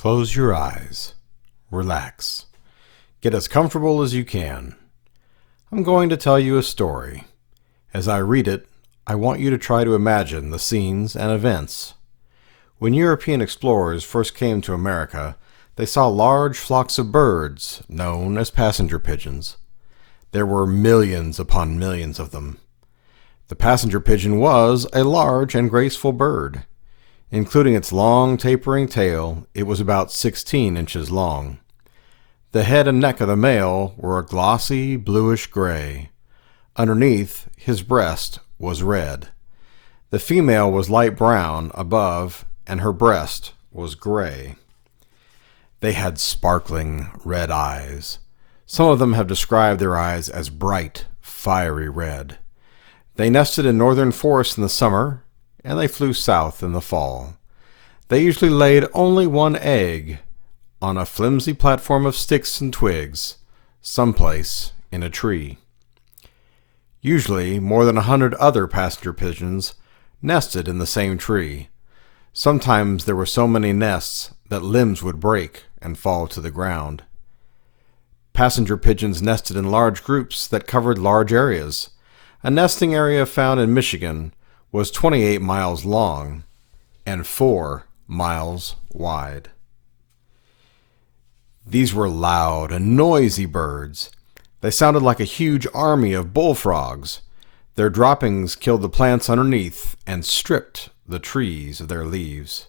Close your eyes. Relax. Get as comfortable as you can. I'm going to tell you a story. As I read it, I want you to try to imagine the scenes and events. When European explorers first came to America, they saw large flocks of birds, known as passenger pigeons. There were millions upon millions of them. The passenger pigeon was a large and graceful bird. Including its long, tapering tail, it was about 16 inches long. The head and neck of the male were a glossy, bluish-gray. Underneath, his breast was red. The female was light brown above, and her breast was gray. They had sparkling red eyes. Some of them have described their eyes as bright, fiery red. They nested in northern forests in the summer, and they flew south in the fall. They usually laid only one egg on a flimsy platform of sticks and twigs, someplace in a tree. Usually, more than 100 other passenger pigeons nested in the same tree. Sometimes there were so many nests that limbs would break and fall to the ground. Passenger pigeons nested in large groups that covered large areas. A nesting area found in Michigan was 28 miles long and 4 miles wide. These were loud and noisy birds. They sounded like a huge army of bullfrogs. Their droppings killed the plants underneath and stripped the trees of their leaves.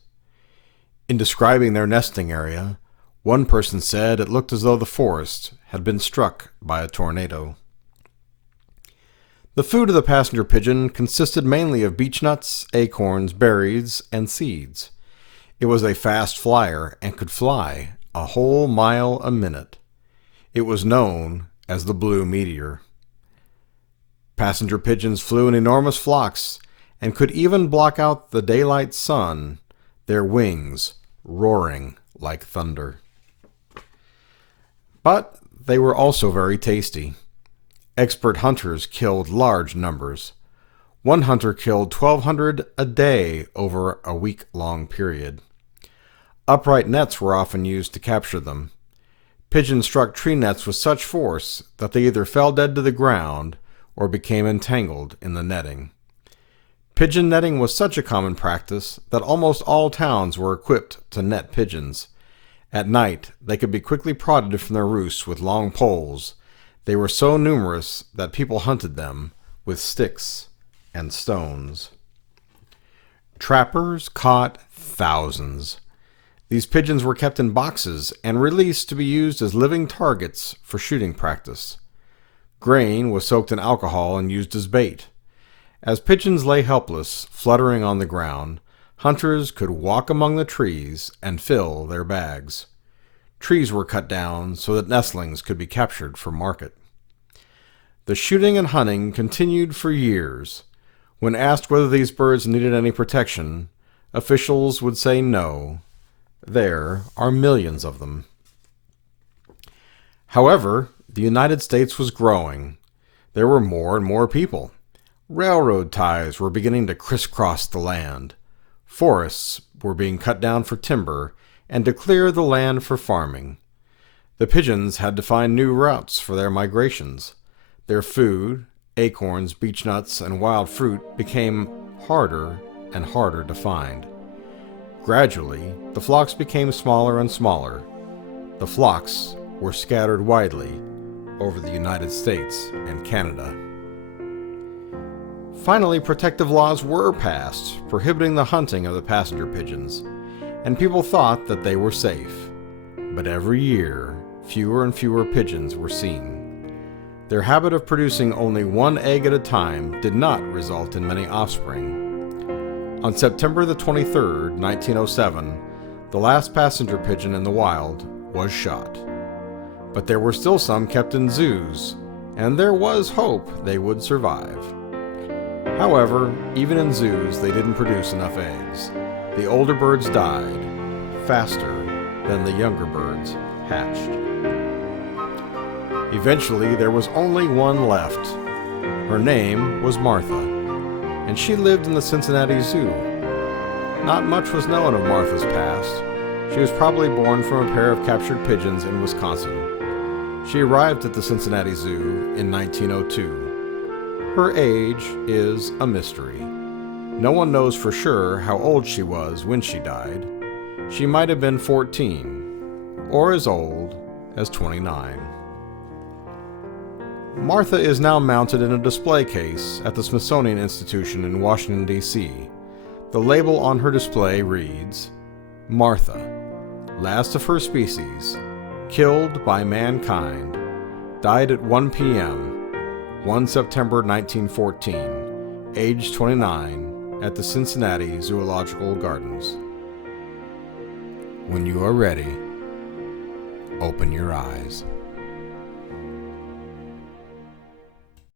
In describing their nesting area, one person said it looked as though the forest had been struck by a tornado. The food of the passenger pigeon consisted mainly of beechnuts, acorns, berries, and seeds. It was a fast flyer and could fly a whole mile a minute. It was known as the blue meteor. Passenger pigeons flew in enormous flocks and could even block out the daylight sun, their wings roaring like thunder. But they were also very tasty. Expert hunters killed large numbers. One hunter killed 1,200 a day over a week-long period. Upright nets were often used to capture them. Pigeons struck tree nets with such force that they either fell dead to the ground or became entangled in the netting. Pigeon netting was such a common practice that almost all towns were equipped to net pigeons. At night, they could be quickly prodded from their roosts with long poles. They were so numerous that people hunted them with sticks and stones. Trappers caught thousands. These pigeons were kept in boxes and released to be used as living targets for shooting practice. Grain was soaked in alcohol and used as bait. As pigeons lay helpless, fluttering on the ground, hunters could walk among the trees and fill their bags. Trees were cut down so that nestlings could be captured for market. The shooting and hunting continued for years. When asked whether these birds needed any protection, officials would say no. There are millions of them. However, the United States was growing. There were more and more people. Railroad ties were beginning to crisscross the land. Forests were being cut down for timber and to clear the land for farming. The pigeons had to find new routes for their migrations. Their food, acorns, beechnuts, and wild fruit became harder and harder to find. Gradually, the flocks became smaller and smaller. The flocks were scattered widely over the United States and Canada. Finally, protective laws were passed prohibiting the hunting of the passenger pigeons, and people thought that they were safe. But every year, fewer and fewer pigeons were seen. Their habit of producing only one egg at a time did not result in many offspring. On September the 23rd, 1907, the last passenger pigeon in the wild was shot. But there were still some kept in zoos, and there was hope they would survive. However, even in zoos, they didn't produce enough eggs. The older birds died faster than the younger birds hatched. Eventually, there was only one left. Her name was Martha, and she lived in the Cincinnati Zoo. Not much was known of Martha's past. She was probably born from a pair of captured pigeons in Wisconsin. She arrived at the Cincinnati Zoo in 1902. Her age is a mystery. No one knows for sure how old she was when she died. She might have been 14, or as old as 29. Martha is now mounted in a display case at the Smithsonian Institution in Washington, D.C. The label on her display reads, "Martha, last of her species, killed by mankind, died at 1 p.m., 1 September 1914, age 29, at the Cincinnati Zoological Gardens." When you are ready, open your eyes.